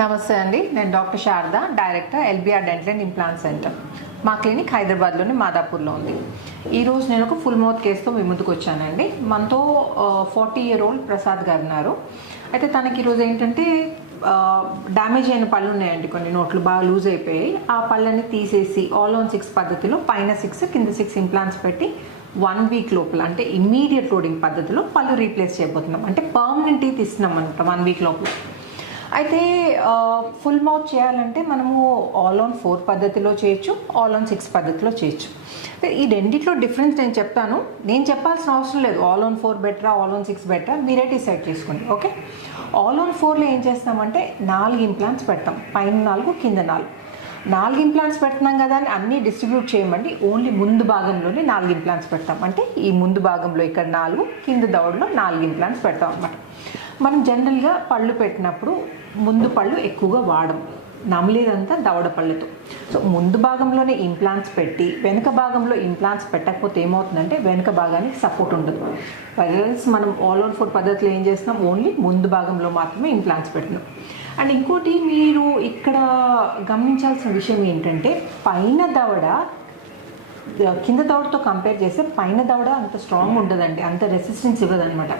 నమస్తే అండి, నేను doctor Sharada, director LBR dental and implant centre. మా క్లినిక్ హైదరాబాద్లోని మాదాపూర్లో ఉంది. ఈరోజు నేను ఒక ఫుల్ మౌత్ కేసుతో మీ ముందుకు వచ్చానండి. మనతో 40-year-old ప్రసాద్ గారు ఉన్నారు. అయితే తనకి ఈరోజు ఏంటంటే డ్యామేజ్ అయిన పళ్ళు ఉన్నాయండి, కొన్ని నోట్లు బాగా లూజ్ అయిపోయాయి. ఆ పళ్ళని తీసేసి ఆల్ ఆన్ 6 పద్ధతిలో పైన 6 కింద 6 ఇంప్లాంట్స్ పెట్టి 1 వీక్ లోపల, అంటే ఇమ్మీడియట్ లోడింగ్ పద్ధతిలో పళ్ళు రీప్లేస్ చేయబోతున్నాం. అంటే పర్మనెంట్ టీత్ ఇస్తున్నాం అనమాట 1 వీక్ లోపల. అయితే ఫుల్ మౌత్ చేయాలంటే మనము ఆల్ ఆన్ 4 పద్ధతిలో చేయొచ్చు, ఆల్ ఆన్ 6 పద్ధతిలో చేయొచ్చు. ఈ రెండిట్లో డిఫరెన్స్ నేను చెప్తాను. నేను చెప్పాల్సిన అవసరం లేదు. ఆల్ ఆన్ 4 బెటరా, ఆల్ ఆన్ 6 బెటరా, మీరే డిసైడ్ చేసుకోండి. ఓకే, ఆల్ ఆన్ 4లో ఏం చేస్తామంటే 4 ఇంప్లాంట్స్ పెడతాం, పైన 4 కింద 4 ఇంప్లాంట్స్ పెడుతున్నాం కదా అని అన్నీ డిస్ట్రిబ్యూట్ చేయమండి. ఓన్లీ ముందు భాగంలోనే 4 ఇంప్లాంట్స్ పెడతాం. అంటే ఈ ముందు భాగంలో ఇక్కడ 4, కింద దవడలో 4 ఇంప్లాంట్స్ పెడతాం అన్నమాట. మనం జనరల్గా పళ్ళు పెట్టినప్పుడు ముందు పళ్ళు ఎక్కువగా వాడం, నమలేదంతా దవడ పళ్ళతో. సో ముందు భాగంలోనే ఇంప్లాంట్స్ పెట్టి వెనుక భాగంలో ఇంప్లాంట్స్ పెట్టకపోతే ఏమవుతుందంటే వెనుక భాగానికి సపోర్ట్ ఉండదు. వైరల్స్ మనం ఆల్ ఆన్ 4 పద్ధతిలో ఏం చేస్తున్నాం, ఓన్లీ ముందు భాగంలో మాత్రమే ఇంప్లాంట్స్ పెట్టినాం. అండ్ ఇంకోటి మీరు ఇక్కడ గమనించాల్సిన విషయం ఏంటంటే, పైన దవడ కింద దవడతో కంపేర్ చేస్తే పైన దవడ అంత స్ట్రాంగ్ ఉండదండి, అంత రెసిస్టెన్స్ ఇవ్వదన్నమాట.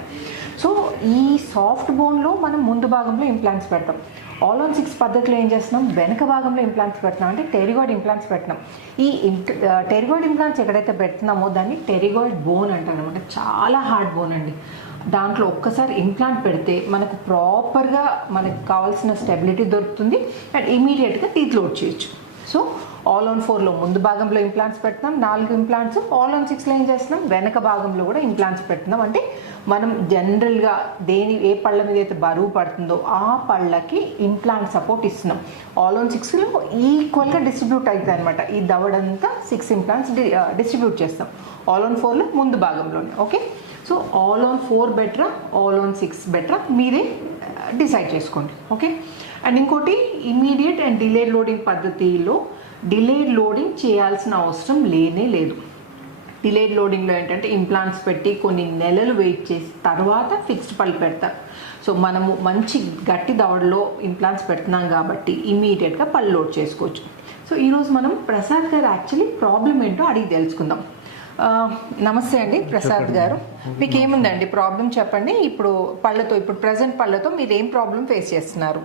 సో ఈ సాఫ్ట్ బోన్లో మనం ముందు భాగంలో ఇంప్లాంట్స్ పెడతాం. ఆల్ ఆన్ 6 పద్ధతిలో ఏం చేస్తున్నాం, వెనక భాగంలో ఇంప్లాంట్స్ పెట్టినాం, అంటే టెరిగాయిడ్ ఇంప్లాంట్స్ పెట్టినాం. ఈ టెరిగాయిడ్ ఇంప్లాంట్స్ ఎక్కడైతే పెడుతున్నామో దాన్ని టెరిగాయిడ్ బోన్ అంటారు అనమాట. చాలా హార్డ్ బోన్ అండి. దాంట్లో ఒక్కసారి ఇంప్లాంట్ పెడితే మనకు ప్రాపర్గా మనకు కావాల్సిన స్టెబిలిటీ దొరుకుతుంది అండ్ ఇమీడియట్గా టీత్ లోడ్ చేయొచ్చు. సో ఆల్ ఆన్ 4లో ముందు భాగంలో ఇంప్లాంట్స్ పెడుతున్నాం, 4 ఇంప్లాంట్స్. ఆల్ ఆన్ 6లో ఏం చేస్తున్నాం, వెనక భాగంలో కూడా ఇంప్లాంట్స్ పెడుతున్నాం. అంటే మనం జనరల్గా ఏ పళ్ళ మీద అయితే బరువు పడుతుందో ఆ పళ్ళకి ఇంప్లాంట్ సపోర్ట్ ఇస్తున్నాం. ఆల్ ఆన్ 6లో ఈక్వల్గా డిస్ట్రిబ్యూట్ అవుతుంది అనమాట. ఈ దవడంతా 6 ఇంప్లాంట్స్ డిస్ట్రిబ్యూట్ చేస్తాం. ఆల్ ఆన్ 4లో ముందు భాగంలోనే. ఓకే, సో ఆల్ ఆన్ 4 బెటరా, ఆల్ ఆన్ 6 బెటరా, మీరే డిసైడ్ చేసుకోండి. ఓకే, అండ్ ఇంకోటి ఇమీడియట్ అండ్ డిలేడ్ లోడింగ్ పద్ధతిలో డిలేడ్ లోడింగ్ చేయాల్సిన అవసరం లేనే లేదు. డిలేడ్ లోడింగ్లో ఏంటంటే ఇంప్లాంట్స్ పెట్టి కొన్ని నెలలు వెయిట్ చేసి తర్వాత ఫిక్స్డ్ పళ్ళు పెడతారు. సో మనము మంచి గట్టి దవడలో ఇంప్లాంట్స్ పెడుతున్నాం కాబట్టి ఇమీడియట్గా పళ్ళు లోడ్ చేసుకోవచ్చు. సో ఈరోజు మనం ప్రసాద్ గారు యాక్చువల్లీ ప్రాబ్లం ఏంటో అడిగి తెలుసుకుందాం. నమస్తే అండి ప్రసాద్ గారు, మీకు ఏముందండి ప్రాబ్లం చెప్పండి. ఇప్పుడు ప్రజెంట్ పళ్ళతో మీరు ఏం ప్రాబ్లం ఫేస్ చేస్తున్నారు?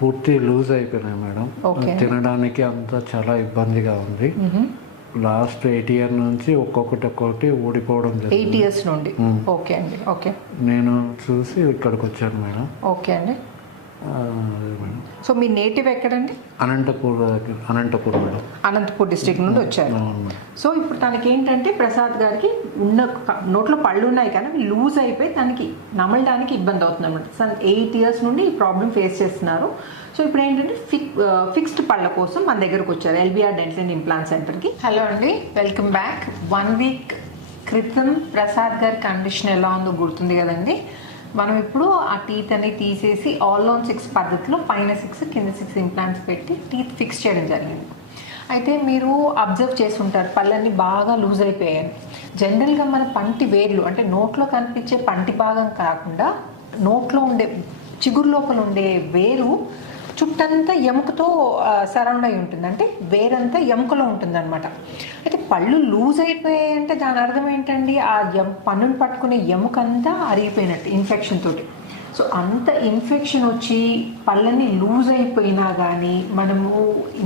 పూర్తి లూజ్ అయిపోయినాయి మేడం. తినడానికి అంతా చాలా ఇబ్బందిగా ఉంది. లాస్ట్ 8 years నుంచి ఒక్కొక్కటి ఊడిపోవడం జరిగింది. 8 years నుండి? ఓకే అండి, ఓకే. నేను చూసి ఇక్కడికి వచ్చాను మేడం. ఓకే అండి. సో మీ నేటివ్ ఎక్కడండి? అనంతపూర్ మేడం. అనంతపూర్ డిస్ట్రిక్ట్ నుండి వచ్చారు. సో ఇప్పుడు తనకి ఏంటంటే ప్రసాద్ గారికి ఉన్న నోట్లో పళ్ళు ఉన్నాయి కానీ లూజ్ అయిపోయి తనకి నమలడానికి ఇబ్బంది అవుతుంది అనమాట. 8 years నుండి ఈ ప్రాబ్లం ఫేస్ చేస్తున్నారు. సో ఇప్పుడు ఏంటంటే ఫిక్స్డ్ పళ్ళ కోసం మన దగ్గరకు వచ్చారు ఎల్బిఆర్ డెంటల్ అండ్ ఇంప్లాంట్ సెంటర్కి. హలో అండి, వెల్కమ్ బ్యాక్. 1 week క్రితం ప్రసాద్ గారి కండిషన్ ఎలా ఉందో గుర్తుంది కదండి. మనం ఇప్పుడు ఆ టీత్ అనేది తీసేసి ఆల్ ఆన్ 6 పద్ధతిలో పైన 6 కింద 6 ఇంప్లాంట్స్ పెట్టి టీత్ ఫిక్స్ చేయడం జరిగింది. అయితే మీరు అబ్జర్వ్ చేసి ఉంటారు, పళ్ళన్నీ బాగా లూజ్ అయిపోయాయి. జనరల్గా మన పంటి వేర్లు, అంటే నోట్లో కనిపించే పంటి భాగం కాకుండా నోట్లో ఉండే చిగురు లోపల ఉండే వేరు చుట్టంతా ఎముకతో సరౌండ్ అయి ఉంటుంది, అంటే వేరంతా ఎముకలో ఉంటుంది అనమాట. అయితే పళ్ళు లూజ్ అయిపోయాయంటే దాని అర్థం ఏంటండి, ఆ పన్నును పట్టుకునే ఎముకంతా అరిగిపోయినట్టు ఇన్ఫెక్షన్ తోటి. సో అంత ఇన్ఫెక్షన్ వచ్చి పళ్ళని లూజ్ అయిపోయినా కానీ మనము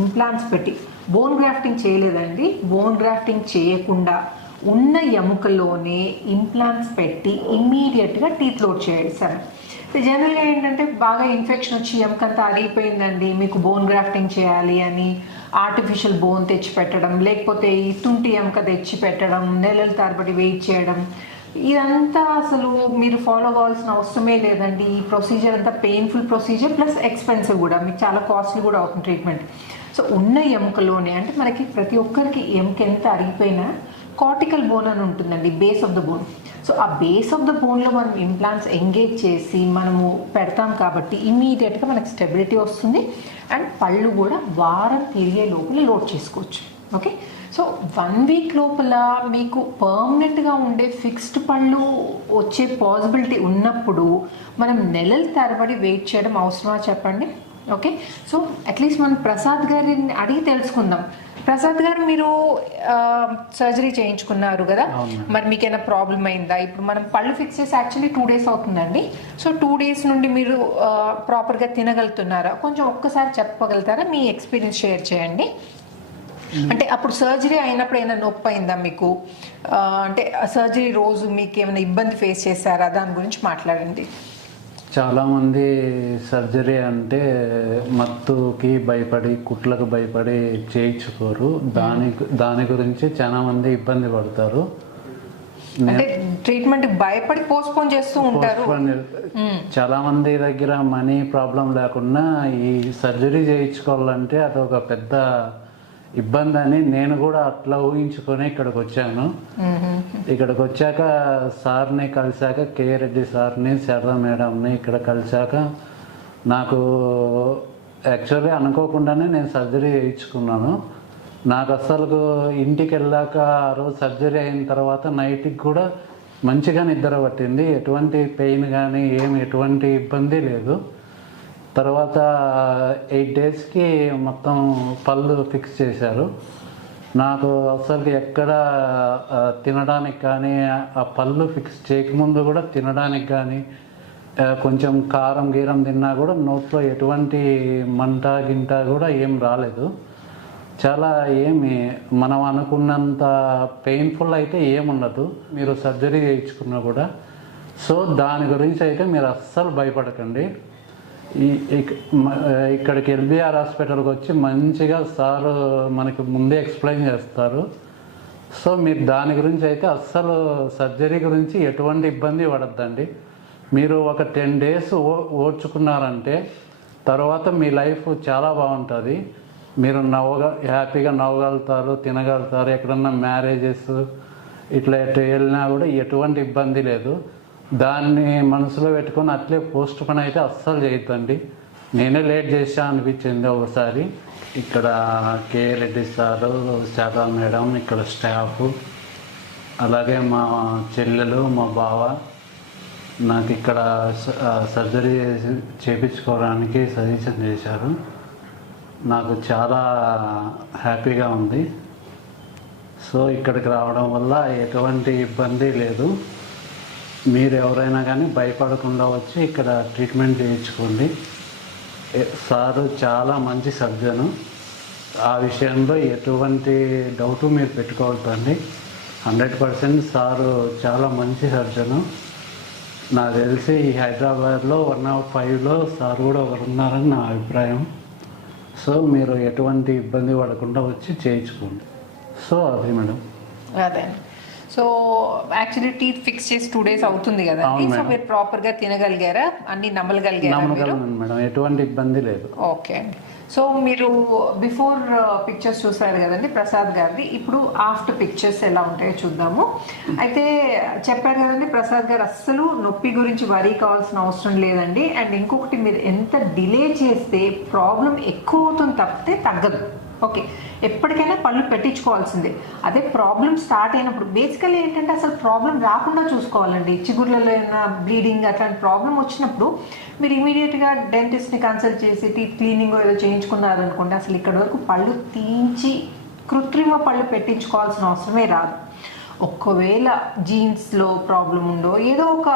ఇంప్లాంట్స్ పెట్టి బోన్ గ్రాఫ్టింగ్ చేయలేదండి. బోన్ గ్రాఫ్టింగ్ చేయకుండా ఉన్న ఎముకలోనే ఇంప్లాంట్స్ పెట్టి ఇమ్మీడియట్గా టీత్ లోడ్ చేయాలి సార్. జనరల్గా ఏంటంటే బాగా ఇన్ఫెక్షన్ వచ్చి ఎముకంతా అరిగిపోయిందండి, మీకు బోన్ గ్రాఫ్టింగ్ చేయాలి అని ఆర్టిఫిషియల్ బోన్ తెచ్చి పెట్టడం, లేకపోతే ఈ తుంటి ఎముక తెచ్చి పెట్టడం, నెలల తరబడి వెయిట్ చేయడం, ఇదంతా అసలు మీరు ఫాలో అవ్వాల్సిన అవసరమే లేదండి. ఈ ప్రొసీజర్ అంతా పెయిన్ఫుల్ ప్రొసీజర్ ప్లస్ ఎక్స్పెన్సివ్ కూడా, మీకు చాలా కాస్ట్లీ కూడా అవుతుంది ట్రీట్మెంట్. సో ఉన్న ఎముకలోనే, అంటే మనకి ప్రతి ఒక్కరికి ఎముక ఎంత అరిగిపోయినా కార్టికల్ బోన్ అని ఉంటుందండి, base of the bone. So ఆ బేస్ ఆఫ్ ద బోన్లో మనం ఇంప్లాంట్స్ ఎంగేజ్ చేసి మనము పెడతాం కాబట్టి ఇమీడియట్గా మనకు స్టెబిలిటీ వస్తుంది అండ్ పళ్ళు కూడా వారం తిరిగే లోపల లోడ్ చేసుకోవచ్చు. ఓకే, సో 1 week లోపల మీకు పర్మనెంట్గా ఉండే ఫిక్స్డ్ పళ్ళు వచ్చే పాసిబిలిటీ ఉన్నప్పుడు మనం నెలల తరబడి వెయిట్ చేయడం అవసరమా చెప్పండి? ఓకే, సో అట్లీస్ట్ మనం ప్రసాద్ గారిని అడిగి తెలుసుకుందాం. ప్రసాద్ గారు, మీరు సర్జరీ చేయించుకున్నారు కదా, మరి మీకు ఏమైనా ప్రాబ్లం అయిందా? ఇప్పుడు మనం పళ్ళు ఫిక్స్ చేసి యాక్చువల్లీ 2 days అవుతుందండి. సో 2 days నుండి మీరు ప్రాపర్గా తినగలుగుతున్నారా? కొంచెం ఒక్కసారి చెప్పగలుగుతారా? మీ ఎక్స్పీరియన్స్ షేర్ చేయండి. అంటే అప్పుడు సర్జరీ అయినప్పుడు ఏమైనా నొప్పి అయిందా మీకు? అంటే సర్జరీ రోజు మీకు ఏమైనా ఇబ్బంది ఫేస్ చేశారా? దాని గురించి మాట్లాడండి. చాలామంది సర్జరీ అంటే మత్తుకి భయపడి, కుట్లకు భయపడి చేయించుకోరు. దాని గురించి చాలా మంది ఇబ్బంది పడతారు. అంటే ట్రీట్మెంట్ భయపడి పోస్ట్పోన్ చేస్తూ ఉంటారు. చాలా మంది దగ్గర మనీ ప్రాబ్లం లేకుండా ఈ సర్జరీ చేయించుకోవాలంటే అదొక పెద్ద ఇబ్బంది అని నేను కూడా అట్లా ఊహించుకొని ఇక్కడికి వచ్చాను. ఇక్కడికి వచ్చాక సార్ని కలిశాక, కే రెడ్డి సార్ని, శారదా మేడంని ఇక్కడ కలిశాక నాకు యాక్చువల్లీ అనుకోకుండానే నేను సర్జరీ చేయించుకున్నాను. నాకు అసలు ఇంటికి వెళ్ళాక ఆ రోజు సర్జరీ అయిన తర్వాత నైట్కి కూడా మంచిగా నిద్ర పట్టింది. ఎటువంటి పెయిన్ కానీ ఎటువంటి ఇబ్బంది లేదు. తర్వాత 8 daysకి మొత్తం పళ్ళు ఫిక్స్ చేశారు. నాకు అసలు ఎక్కడ తినడానికి కానీ, ఆ పళ్ళు ఫిక్స్ చేయకముందు కూడా తినడానికి కానీ, కొంచెం కారం గీరం తిన్నా కూడా నోట్లో ఎటువంటి మంట గింట కూడా ఏం రాలేదు. చాలా మనం అనుకున్నంత పెయిన్ఫుల్ అయితే ఏముండదు మీరు సర్జరీ చేయించుకున్నా కూడా. సో దాని గురించి అయితే మీరు అస్సలు భయపడకండి. ఇక్కడికి ఎల్బిఆర్ హాస్పిటల్కి వచ్చి మంచిగా సారు మనకి ముందే ఎక్స్ప్లెయిన్ చేస్తారు. సో మీరు దాని గురించి అయితే అస్సలు సర్జరీ గురించి ఎటువంటి ఇబ్బంది పడద్దండి. మీరు ఒక 10 days ఓర్చుకున్నారంటే తర్వాత మీ లైఫ్ చాలా బాగుంటుంది. మీరు హ్యాపీగా నవ్వగలుగుతారు, తినగలుగుతారు. ఎక్కడన్నా మ్యారేజెస్ ఇట్లా వెళ్ళినా కూడా ఎటువంటి ఇబ్బంది లేదు. దాన్ని మనసులో పెట్టుకొని అట్లే పోస్ట్ పోన్ అయితే అస్సలు చేయొద్దండి. నేనే లేట్ చేసా అనిపించింది ఒకసారి. ఇక్కడ కే రెడ్డి సారు, శారదా మేడం, ఇక్కడ స్టాఫ్, అలాగే మా చెల్లెలు, మా బావ నాకు ఇక్కడ సర్జరీ చేయించుకోవడానికి సజెషన్ చేశారు. నాకు చాలా హ్యాపీగా ఉంది. సో ఇక్కడికి రావడం వల్ల ఎటువంటి ఇబ్బంది లేదు. మీరు ఎవరైనా కానీ భయపడకుండా వచ్చి ఇక్కడ ట్రీట్మెంట్ చేయించుకోండి. సారు చాలా మంచి సర్జను. ఆ విషయంలో ఎటువంటి డౌటు మీరు పెట్టుకోవద్దండి. 100% సారు చాలా మంచి సర్జను. నాకు తెలిసి ఈ హైదరాబాద్లో 1 of 5లో సార్ కూడా ఒకరు ఉన్నారని నా అభిప్రాయం. సో మీరు ఎటువంటి ఇబ్బంది పడకుండా వచ్చి చేయించుకోండి. సో అదే మేడం. అదే, సో యాక్చువల్లీ టీత్ ఫిక్స్ చేసి 2 days అవుతుంది కదండి. సో మీరు ప్రాపర్గా తినగలిగారా? అన్ని నమ్మగలిగారా? మేడం, ఎటువంటి ఇబ్బంది లేదు. ఓకే అండి. సో మీరు బిఫోర్ పిక్చర్స్ చూసారు కదండి ప్రసాద్ గారిది. ఇప్పుడు ఆఫ్టర్ పిక్చర్స్ ఎలా ఉంటాయో చూద్దాము. అయితే చెప్పారు కదండి ప్రసాద్ గారు, అస్సలు నొప్పి గురించి వరీ కావాల్సిన అవసరం లేదండి. అండ్ ఇంకొకటి, మీరు ఎంత డిలే చేస్తే ప్రాబ్లం ఎక్కువ అవుతుంది తప్పితే తగ్గదు. ఓకే, ఎప్పటికైనా పళ్ళు పెట్టించుకోవాల్సిందే. అదే ప్రాబ్లం స్టార్ట్ అయినప్పుడు బేసికల్లీ ఏంటంటే అసలు ప్రాబ్లం రాకుండా చూసుకోవాలండి. చిగుర్లలో ఏమైనా బ్లీడింగ్ అట్లాంటి ప్రాబ్లం వచ్చినప్పుడు మీరు ఇమీడియట్గా డెంటిస్ట్ని కన్సల్ట్ చేసి టీత్ క్లీనింగ్ ఏదో చేయించుకున్నారనుకోండి, అసలు ఇక్కడ వరకు పళ్ళు తీయించి కృత్రిమ పళ్ళు పెట్టించుకోవాల్సిన అవసరమే రాదు. ఒకవేళ జీన్స్లో ప్రాబ్లం ఉండో ఏదో ఒక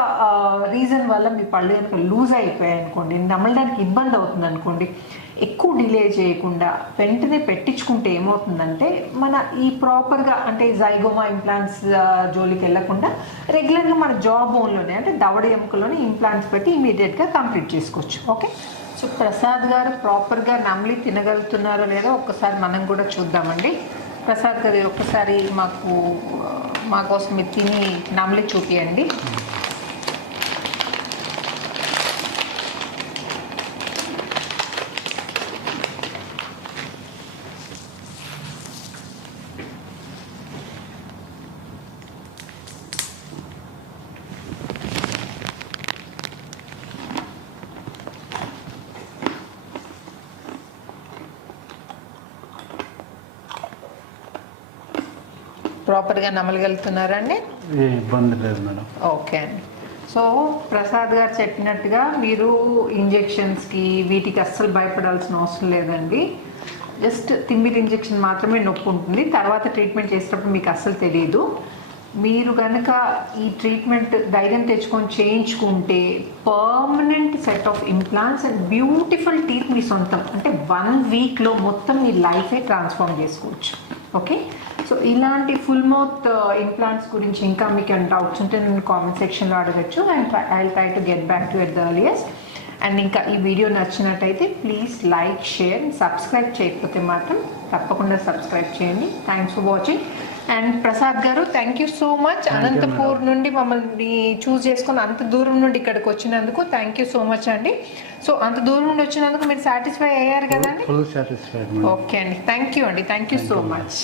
రీజన్ వల్ల మీ పళ్ళు కనుక లూజ్ అయిపోయాయి అనుకోండి, నమ్మడానికి ఇబ్బంది అవుతుంది అనుకోండి, ఎక్కువ డిలే చేయకుండా వెంటనే పెట్టించుకుంటే ఏమవుతుందంటే మన ఈ ప్రాపర్గా అంటే జైగోమా ఇంప్లాంట్స్ జోలికి వెళ్ళకుండా రెగ్యులర్గా మన జా బోన్లోనే అంటే దవడ ఎముకలోనే ఇంప్లాంట్స్ పెట్టి ఇమీడియట్గా కంప్లీట్ చేసుకోవచ్చు. ఓకే, సో ప్రసాద్ గారు ప్రాపర్గా నమ్లి తినగలుగుతున్నారో లేదో ఒక్కసారి మనం కూడా చూద్దామండి. ప్రసాద్ గారు ఒక్కసారి మా కోసం మీరు తిని నమ్లి చూపియండి. ప్రాపర్గా నమ్మగలుగుతున్నారా అండి? ఏ ఇబ్బంది లేదు మేడం. ఓకే అండి. సో ప్రసాద్ గారు చెప్పినట్టుగా మీరు ఇంజెక్షన్స్కి వీటికి అస్సలు భయపడాల్సిన అవసరం లేదండి. జస్ట్ తిమ్మిరి ఇంజెక్షన్ మాత్రమే నొప్పి ఉంటుంది, తర్వాత ట్రీట్మెంట్ చేసేటప్పుడు మీకు అస్సలు తెలియదు. మీరు కనుక ఈ ట్రీట్మెంట్ ధైర్యం తెచ్చుకొని చేయించుకుంటే permanent set of implants and beautiful teeth మీ సొంతం, అంటే 1 వీక్లో మొత్తం మీ లైఫే ట్రాన్స్ఫార్మ్ చేసుకోవచ్చు. ఓకే, సో ఇలాంటి ఫుల్ మౌత్ ఇంప్లాంట్స్ గురించి ఇంకా మీకు ఏమైనా డౌట్స్ ఉంటే నేను కామెంట్ సెక్షన్లో అడగచ్చు. And I try to get back to at the earliest. And ఇంకా ఈ వీడియో నచ్చినట్టయితే ప్లీజ్ లైక్, షేర్, సబ్స్క్రైబ్ చేయకపోతే మాత్రం తప్పకుండా సబ్స్క్రైబ్ చేయండి. Thanks for watching. And Prasad garu thank you so much. Anantapur నుండి మమ్మల్ని చూస్ చేసుకొని అంత దూరం నుండి ఇక్కడికి వచ్చినందుకు థ్యాంక్ యూ సో మచ్ అండి. సో అంత దూరం నుండి వచ్చినందుకు మీరు సాటిస్ఫై అయ్యారు కదండి? Full satisfied. ఓకే అండి, థ్యాంక్ యూ అండి, థ్యాంక్ యూ సో మచ్.